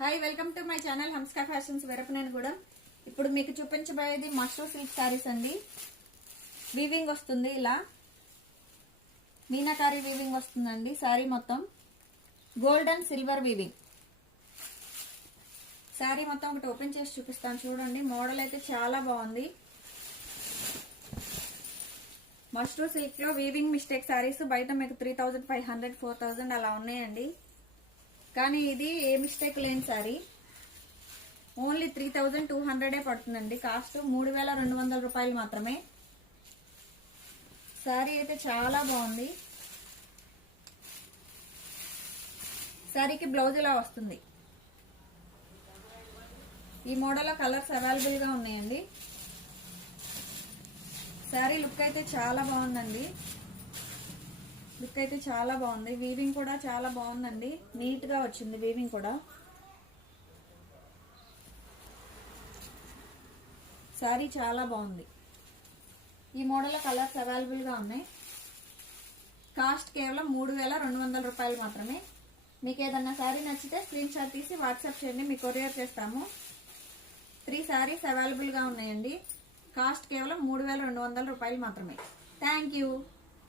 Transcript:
Hi welcome to my channel Hamska fashions Veerapanenigudem. ఇప్పుడు మీకు చూపించబోయేది mushroom silk saris అండి. వీవింగ్ వస్తుంది, ఇలా మీనాకారి వీవింగ్ వస్తుందండి. సారీ మొత్తం gold and silver weaving. Sorry మొత్తం ఒకటి ఓపెన్ చేసి చూపిస్తాను చూడండి. మోడల్ అయితే చాలా బాగుంది. మష్రూమ్ సిల్క్ లో వీవింగ్ మిస్టేక్ సారీస్ బయట మీకు 3500 4000 అలా ఉన్నాయండి. కానీ ఇది ఏ మిస్టేక్ లేని సారీ. ఓన్లీ 3200 పడుతుందండి. కాస్ట్ 3200 రూపాయలు మాత్రమే. సారీ అయితే చాలా బాగుంది. సారీకి బ్లౌజ్ ఇలా వస్తుంది. ఈ మోడల్ కలర్స్ అవైలబుల్ గా ఉన్నాయండి. సారీ లుక్ అయితే చాలా బాగుందండి. లుక్ అయితే చాలా బాగుంది. వీవింగ్ కూడా చాలా బాగుందండి. నీట్ గా వచ్చింది వీవింగ్ కూడా. సారీ చాలా బాగుంది. ఈ మోడల్ కలర్స్ అవైలబుల్ గా ఉన్నాయి. కాస్ట్ కేవలం 3200 రూపాయలు మాత్రమే. మీకు ఏదన్నా సారీ నచ్చితే స్క్రీన్ షాట్ తీసి వాట్సాప్ చేయండి, మీకు కొరియర్ చేస్తాము. 3 సారీస్ అవైలబుల్ గా ఉన్నాయండి. కాస్ట్ కేవలం 3200 రూపాయలు మాత్రమే. Thank you.